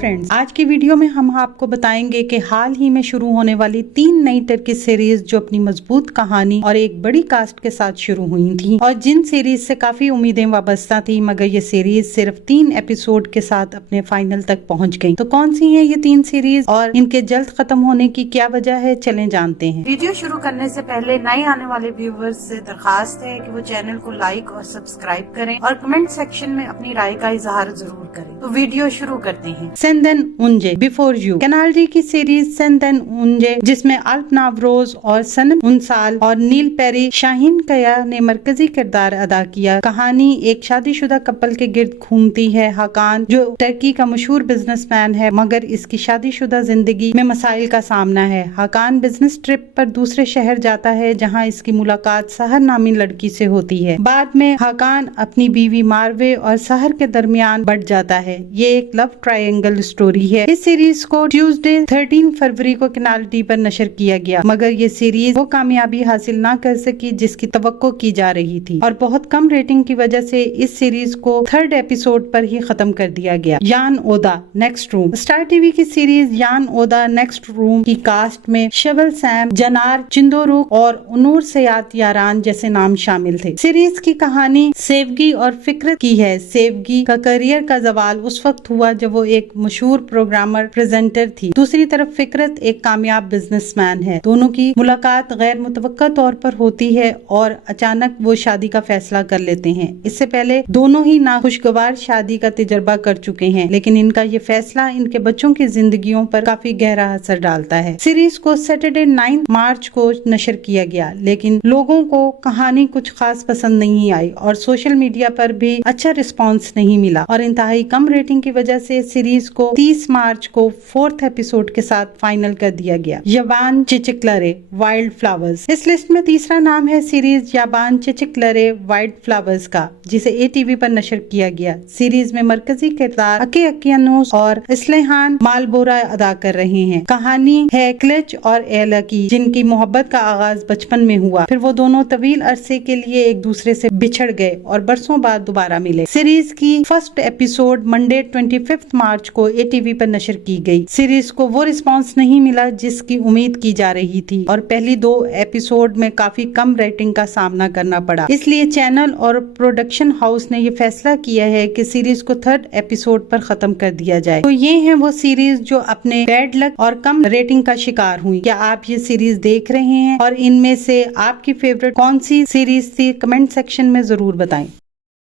Friends, आज की video में हम आपको बताएंगे कि हाल ही में शुरू होने वाली 3 नई टर्की सीरीज जो अपनी मजबूत कहानी और एक बड़ी कास्ट के साथ शुरू हुई थी और जिन सीरीज से काफी उम्मीदें वाबस्ता थी, मगर ये सीरीज सिर्फ 3 एपिसोड के साथ अपने फाइनल तक पहुंच गई। तो कौन सी हैं ये 3 सीरीज और इनके जल्द खत्म होने की क्या वजह है, चलें जानते हैं। वीडियो शुरू करने से पहले नए आने वाले व्यूवर्स से दरखास्त है कि वो चैनल को लाइक और सब्सक्राइब करें और कमेंट सेक्शन में अपनी राय का इजहार जरूर करें। तो वीडियो शुरू करते हैं। सेंदन उनजे बिफोर यू, कैनाल डी की सीरीज सेंदन उनजे, जिसमें अल्प नावरोज और सनम उनसाल और नील पेरी शाहीन कया ने मरकजी किरदार अदा किया। कहानी एक शादीशुदा कपल के गिर्द घूमती है। हाकान जो टर्की का मशहूर बिजनेसमैन है, मगर इसकी शादीशुदा जिंदगी में मसाइल का सामना है। हाकान बिजनेस ट्रिप पर दूसरे शहर जाता है जहाँ इसकी मुलाकात सहर नामी लड़की से होती है। बाद में हाकान अपनी बीवी मारवे और सहर के दरमियान बढ़ जाता है। ये एक लव ट्रायंगल स्टोरी है। इस सीरीज को ट्यूसडे 13 फरवरी को कैनाल डी पर नशर किया गया, मगर ये सीरीज वो कामयाबी हासिल ना कर सकी जिसकी तवक्को की जा रही थी और बहुत कम रेटिंग की वजह से इस सीरीज को 3rd एपिसोड पर ही खत्म कर दिया गया। यान ओदा नेक्स्ट रूम, स्टार टीवी की सीरीज यान ओदा नेक्स्ट रूम की कास्ट में शवल सैम, जनार चिंदोरुक और नूर सयात यारान जैसे नाम शामिल थे। सीरीज की कहानी सेवगी और फिक्रत की है। सेवगी का करियर का जवाल उस वक्त हुआ जब वो एक मशहूर प्रोग्रामर प्रेजेंटर थी। दूसरी तरफ फिक्रत एक कामयाब बिजनेसमैन है। दोनों की मुलाकात गैर मुतवक्का तौर पर होती है और अचानक वो शादी का फैसला कर लेते हैं। इससे पहले दोनों ही नाखुशगवार शादी का तजर्बा कर चुके हैं, लेकिन इनका ये फैसला इनके बच्चों की जिंदगियों पर काफी गहरा असर डालता है। सीरीज को सैटरडे 9 मार्च को नशर किया गया, लेकिन लोगों को कहानी कुछ खास पसंद नहीं आई और सोशल मीडिया पर भी अच्छा रिस्पांस नहीं मिला और इंतहाई कम रेटिंग की वजह से सीरीज को 30 मार्च को 4th एपिसोड के साथ फाइनल कर दिया गया। याबान चिचिक्लरे वाइल्ड फ्लावर्स, इस लिस्ट में तीसरा नाम है सीरीज याबान चिचिक्लरे वाइल्ड फ्लावर्स का, जिसे ATV पर नशर किया गया। सीरीज में मरकजी किरदार अके अकियानोस और इस्लेहान मालबोरा अदा कर रहे हैं। कहानी है क्लिच और एला की, जिनकी मोहब्बत का आगाज बचपन में हुआ, फिर वो दोनों तवील अरसे के लिए एक दूसरे से बिछड़ गए और बरसों बाद दोबारा मिले। सीरीज की 1st एपिसोड मंडे 25 मार्च को ATV पर नशर की गई। सीरीज को वो रिस्पांस नहीं मिला जिसकी उम्मीद की जा रही थी और पहली 2 एपिसोड में काफी कम रेटिंग का सामना करना पड़ा। इसलिए चैनल और प्रोडक्शन हाउस ने ये फैसला किया है कि सीरीज को 3rd एपिसोड पर खत्म कर दिया जाए। तो ये हैं वो सीरीज जो अपने बैड लक और कम रेटिंग का शिकार हुई। क्या आप ये सीरीज देख रहे हैं और इनमें से आपकी फेवरेट कौन सी सीरीज थी? कमेंट सेक्शन में जरूर बताएं।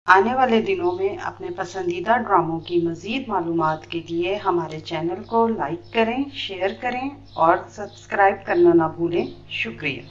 आने वाले दिनों में अपने पसंदीदा ड्रामों की मजीद मालूमात के लिए हमारे चैनल को लाइक करें, शेयर करें और सब्सक्राइब करना ना भूलें। शुक्रिया।